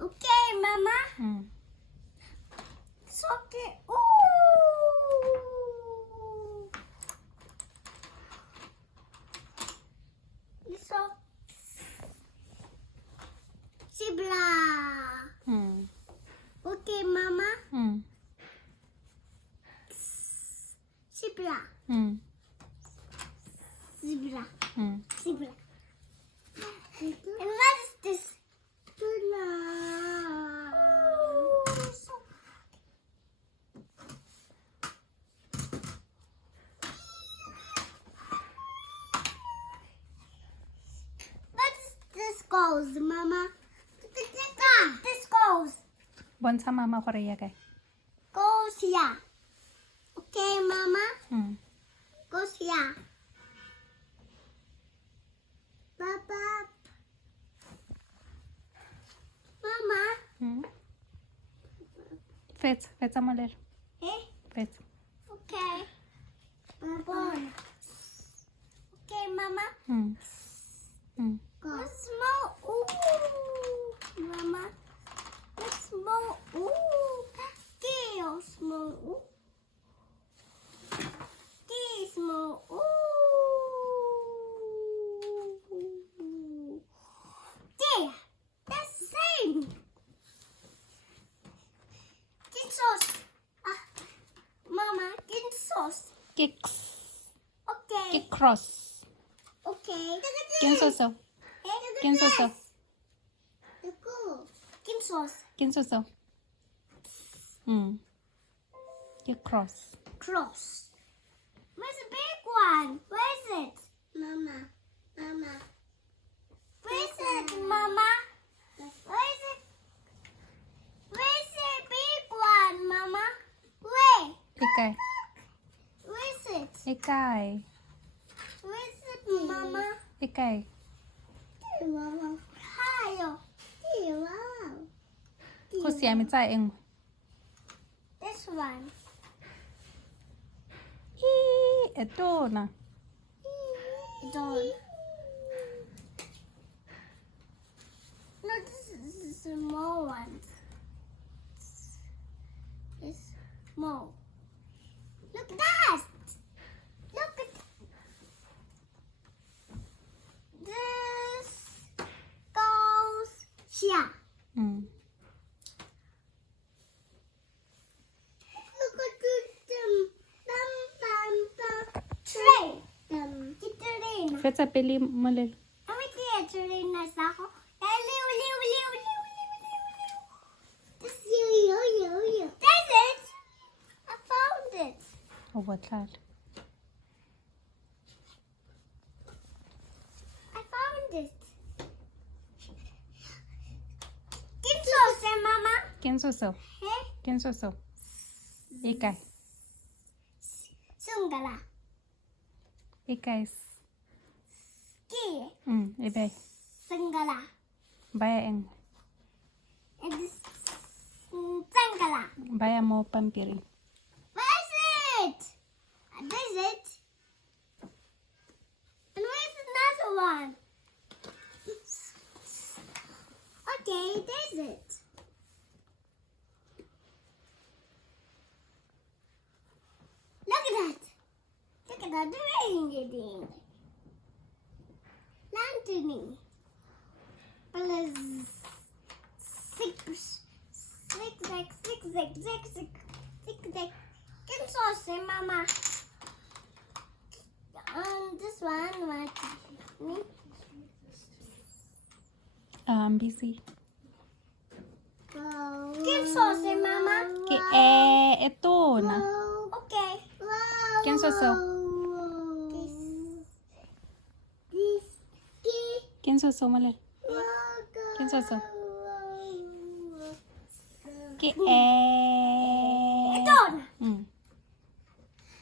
Okay, Mama. It's okay. Ooh. It's so. Zebra. Okay, Mama. Zebra. Zebra. Zebra. And what is this? Tuna. What is this goes, Mama? This goes. Bontsha mama gore ya kae. Goes here. Okay, Mama. Goes here. Papa. Mama. Fetsa molelo. Fetsa. Okay. Papa. Okay, Mama. Let's smell. Ooh. Mama. Let's smell. Ooh. Kale smell. Ooh. Kale smell. Ooh. Yeah. That's the same. Get sauce. Mama, get sauce. Kicks. Okay. Kick cross. Okay. Kinsoso. Kinsoso. Get sauce. Kinsoso. Kick cross. Cross. Where's the big one? Where is it? Mama. Mama. Where is it, Mama? Where is it? Where's the big one, Mama? Where? Ikay. Where is it? Ikay. Where is it, Mama? Ikay. Mama. Hi. Go siame tsa eng. This one. Etona. Don't. No, this is the small one. It's small. Look at that! Look at this goes here. Look at tray. Get the rain. Fetsa pele molelo. Let me get the rain. This you. There's it. I found it. O botlhale. I found it. Get sauce, Mama. Kinsoso. Hey, Kinsoso. Ikay. Sungala. Ikay. Ski. Ibay. Sungala. Baya eng. And this Sungala. Baya mo pampiri. Where is it? There's it. And where's another one? Okay, there's it. Look at that. Look at that. Ding. Lanterning. Plus zig. Get sauce, Mama. This one, me. Busy. Get sauce, Mama. Etona. Okay. Kinsoso. Kinsoso molelo. Kinsoso. Etona.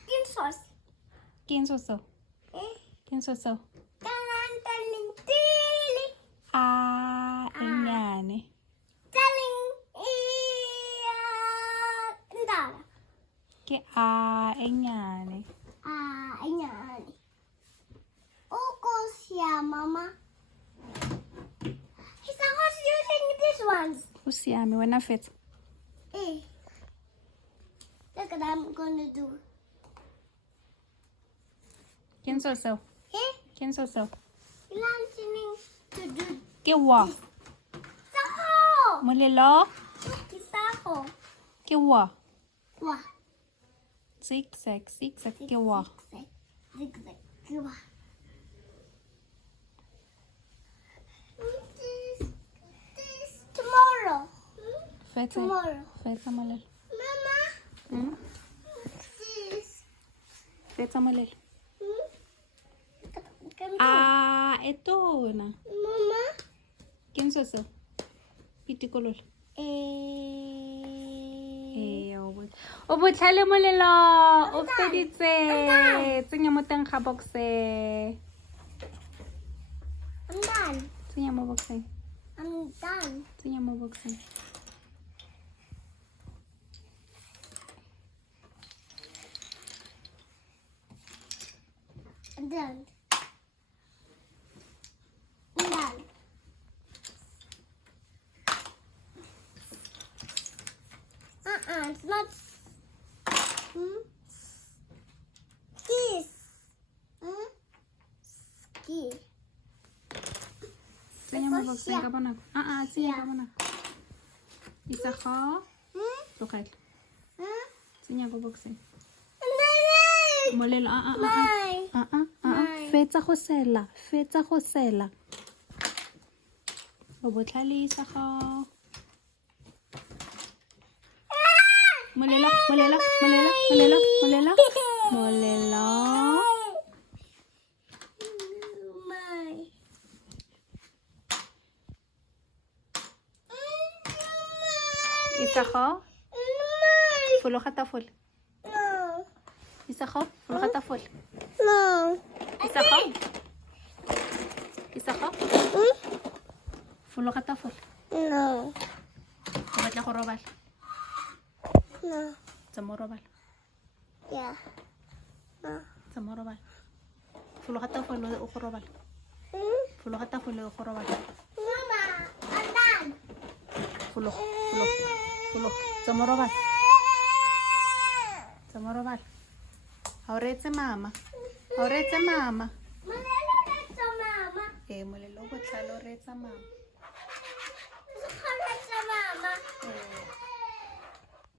Get sauce. Kinsoso. Kinsoso. Tili. Inyane. Telling. Ndala. Inyane. Ayan. Ukos siya, Mama. Isang horse yun ones. O siame, wena fetsa. Eh. Look what I'm gonna do. Ke ntse seo. Eh? Ke ntse seo. You're learning to do Ke wa. Saho. Molelo. Saho. Ke wa. Wa. Zigzag, zigzag, ke wa. Zigzag. Wa. This tomorrow. Fetsa. Tomorrow. Fetsa molelo. Mama. This. Fetsa molelo. Come Ah, e tona. Mama. Ke ntse seo. Itikolola. O botlhale molelo. O feditse. Tsenya mo teng ga boxe. I'm done. Tsenya mo boxeng. I'm done. Tsenya mo boxeng. I'm done. I'm done. It's not. This. Ski. Tsenya mo boxeng ka bonako. Tsenya ka bonako. Isa go. Tlogela. Tsenya go boxeng. Molelo, Fetsa go sela. Fetsa go sela. O botlhale isa go. Molelo, molelo, molelo, molelo, molelo. Molelo. Isa go. Fologa tafole. No. Isa go. Fologa tafole. No. Isa go. Isa go. Fologa tafole. No. O batla go robala. No. Tsa mo robala. Yeah. No. Tsa mo robala. Fologa tafole o go robala. Fologa tafole o go robala. Mama, I'm done. Fologa. Fologa. Tsa mo robala. Tsa mo robala. Ha o retse mama. Ha o retse mama. Molelo retsa mama. Molelo o botlhale o retsa mama. Retsa mama.